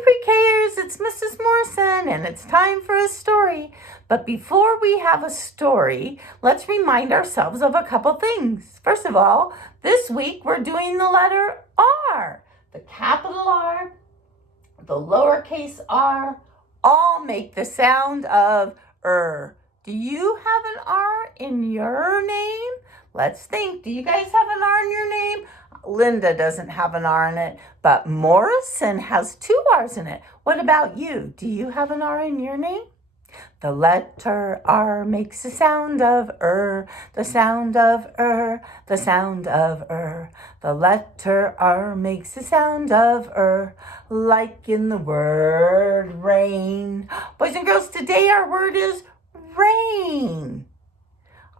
PreKers, it's Mrs. Morrison, and it's time for a story. But before we have a story, let's remind ourselves of a couple things. First of all, this week we're doing the letter R. The capital R, the lowercase r, all make the sound of Do you have an R in your name? Let's think. Do you guys have an R in your name? Linda doesn't have an R in it, but Morrison has 2 R's in it. What about you? Do you have an R in your name? The letter R makes the sound of the sound of the sound of The letter R makes the sound of like in the word rain. Boys and girls, today our word is rain.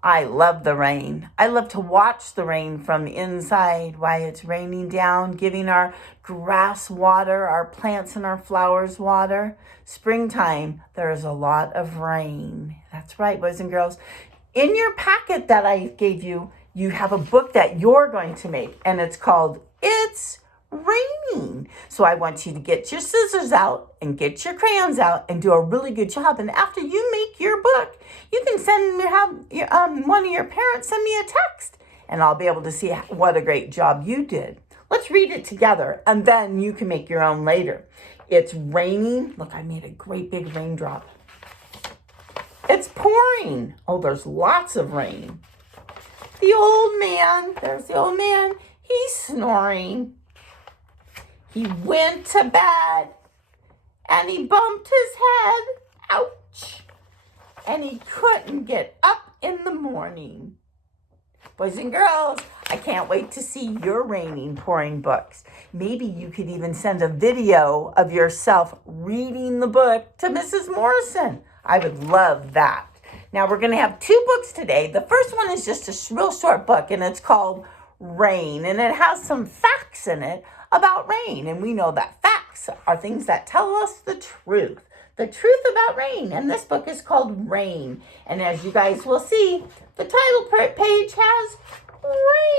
I love the rain. I love to watch the rain from inside while it's raining down, giving our grass water, our plants and our flowers water. Springtime, there's a lot of rain. That's right, boys and girls. In your packet that I gave you, you have a book that you're going to make, and it's called It's Raining. So I want you to get your scissors out and get your crayons out and do a really good job. And after you make your book, you can have one of your parents send me a text, and I'll be able to see what a great job you did. Let's read it together, and then you can make your own later. It's raining. Look, I made a great big raindrop. It's pouring. Oh, there's lots of rain. The old man, there's the old man. He's snoring. He went to bed, and he bumped his head. Ouch. And he couldn't get up in the morning. Boys and girls, I can't wait to see your raining, pouring books. Maybe you could even send a video of yourself reading the book to Mrs. Morrison. I would love that. Now, we're going to have 2 books today. The first one is just a real short book, and it's called Rain, and it has some facts in it about rain. And we know that facts are things that tell us the truth about rain. And this book is called Rain. And as you guys will see, the title page has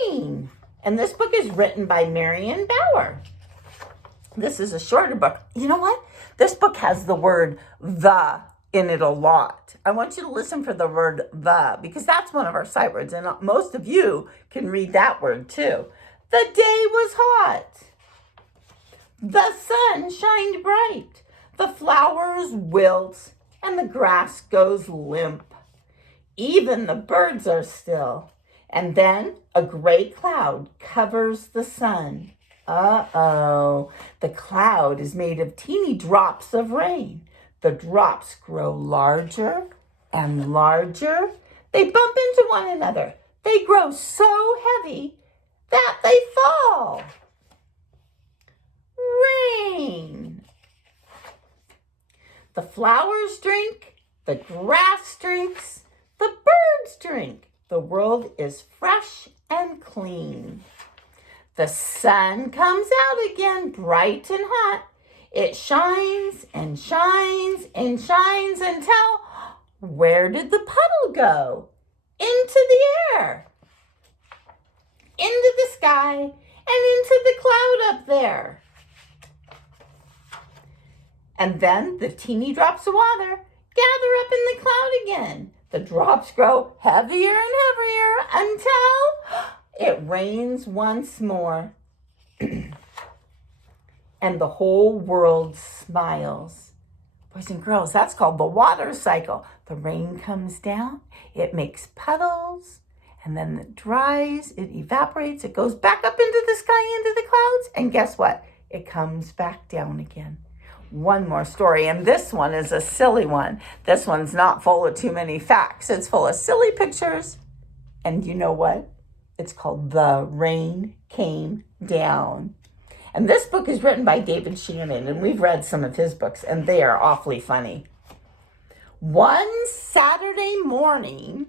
rain. And this book is written by Marion Bauer. This is a shorter book. You know what? This book has the word the in it a lot. I want you to listen for the word the, because that's one of our sight words. And most of you can read that word too. The day was hot. The sun shined bright. The flowers wilt and the grass goes limp. Even the birds are still. And then a gray cloud covers the sun. Uh-oh. The cloud is made of teeny drops of rain. The drops grow larger and larger. They bump into one another. They grow so heavy that they fall. Rain. The flowers drink, the grass drinks, the birds drink. The world is fresh and clean. The sun comes out again, bright and hot. It shines and shines and shines until, where did the puddle go? Into the air, into the sky, and into the cloud up there. And then the teeny drops of water gather up in the cloud again. The drops grow heavier and heavier until it rains once more. And the whole world smiles. Boys and girls, that's called the water cycle. The rain comes down, it makes puddles, and then it dries, it evaporates, it goes back up into the sky, into the clouds, and guess what? It comes back down again. One more story, and this one is a silly one. This one's not full of too many facts. It's full of silly pictures, and you know what? It's called The Rain Came Down. And this book is written by David Shannon, and we've read some of his books, and they are awfully funny. One Saturday morning,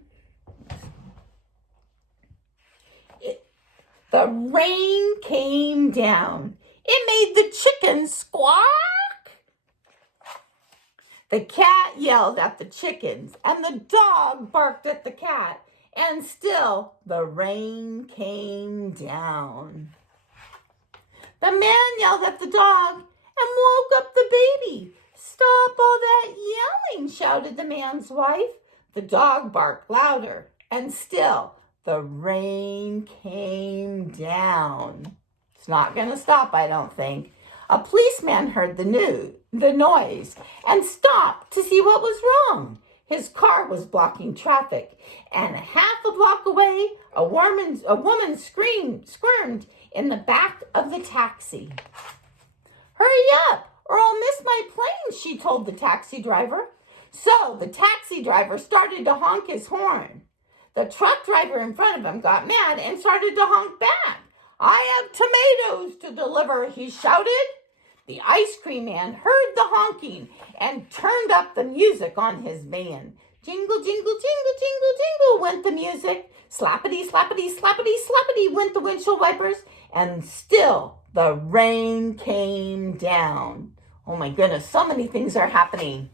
the rain came down. It made the chickens squawk. The cat yelled at the chickens, and the dog barked at the cat, and still the rain came down. The man yelled at the dog and woke up the shouted the man's wife. The dog barked louder, and still the rain came down. It's not going to stop, I don't think. A policeman heard the noise and stopped to see what was wrong. His car was blocking traffic, and half a block away, a woman squirmed in the back of the taxi. "Hurry up, or I'll miss my plane," she told the taxi driver. So the taxi driver started to honk his horn. The truck driver in front of him got mad and started to honk back. "I have tomatoes to deliver," he shouted. The ice cream man heard the honking and turned up the music on his van. Jingle, jingle, jingle, jingle, jingle went the music. Slappity, slappity, slappity, slappity went the windshield wipers. And still the rain came down. Oh my goodness, so many things are happening.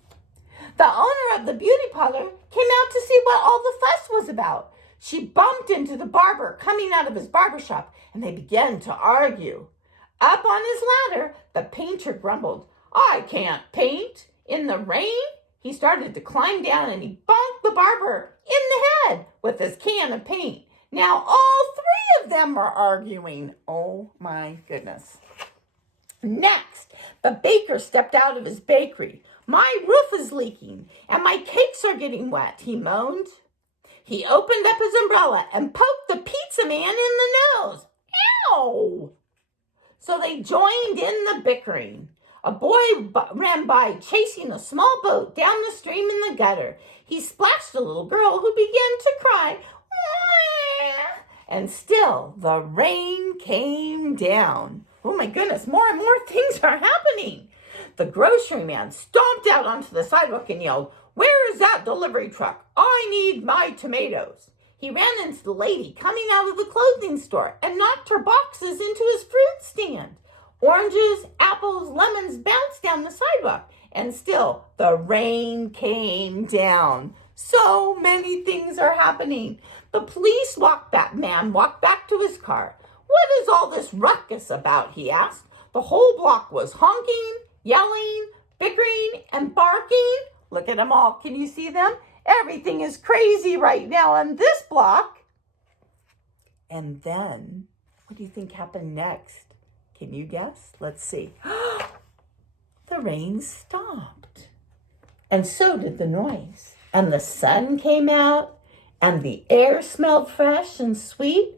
The owner of the beauty parlor came out to see what all the fuss was about. She bumped into the barber coming out of his barber shop, and they began to argue. Up on his ladder, the painter grumbled, "I can't paint in the rain." He started to climb down, and he bonked the barber in the head with his can of paint. Now all three of them are arguing. Oh my goodness. Next, the baker stepped out of his bakery. "My roof is leaking, and my cakes are getting wet," he moaned. He opened up his umbrella and poked the pizza man in the nose. Ow! So they joined in the bickering. A boy ran by chasing a small boat down the stream in the gutter. He splashed a little girl who began to cry. And still the rain came down. Oh my goodness, more and more things are happening. The grocery man stomped out onto the sidewalk and yelled, "Where is that delivery truck? I need my tomatoes." He ran into the lady coming out of the clothing store and knocked her boxes into his fruit stand. Oranges, apples, lemons bounced down the sidewalk, and still the rain came down. So many things are happening. The police man walked back to his car. "What is all this ruckus about?" he asked. The whole block was honking, yelling, bickering, and barking. Look at them all. Can you see them? Everything is crazy right now on this block. And then, what do you think happened next? Can you guess? Let's see. The rain stopped. And so did the noise. And the sun came out, and the air smelled fresh and sweet.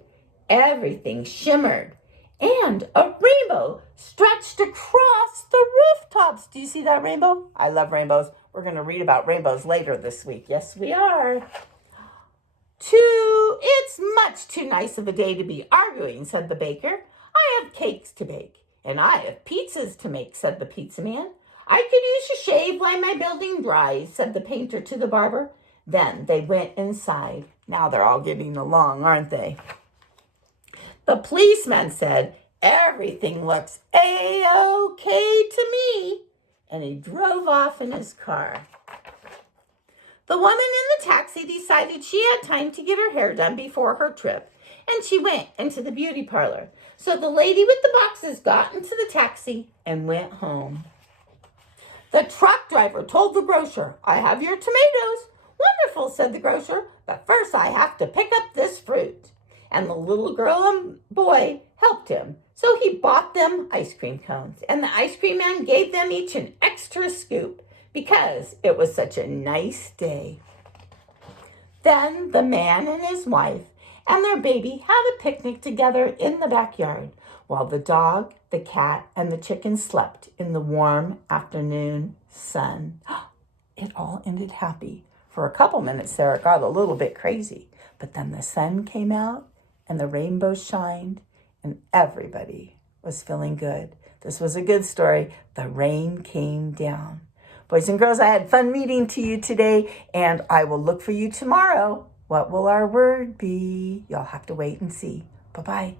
Everything shimmered, and a rainbow stretched across the rooftops. Do you see that rainbow? I love rainbows. We're going to read about rainbows later this week. Yes, we are. It's much too nice of a day to be arguing," said the baker. "I have cakes to bake, and I have pizzas to make," said the pizza man. "I could use a shave while my building dries," said the painter to the barber. Then they went inside. Now they're all getting along, aren't they? The policeman said, "Everything looks A-OK to me," and he drove off in his car. The woman in the taxi decided she had time to get her hair done before her trip, and she went into the beauty parlor. So the lady with the boxes got into the taxi and went home. The truck driver told the grocer, "I have your tomatoes." "Wonderful," said the grocer, "but first I have to pick up this fruit." And the little girl and boy helped him. So he bought them ice cream cones, and the ice cream man gave them each an extra scoop because it was such a nice day. Then the man and his wife and their baby had a picnic together in the backyard while the dog, the cat, and the chicken slept in the warm afternoon sun. It all ended happy. For a couple minutes there, it got a little bit crazy, but then the sun came out and the rainbow shined, and everybody was feeling good. This was a good story. The rain came down. Boys and girls, I had fun reading to you today, and I will look for you tomorrow. What will our word be? You'll have to wait and see. Bye-bye.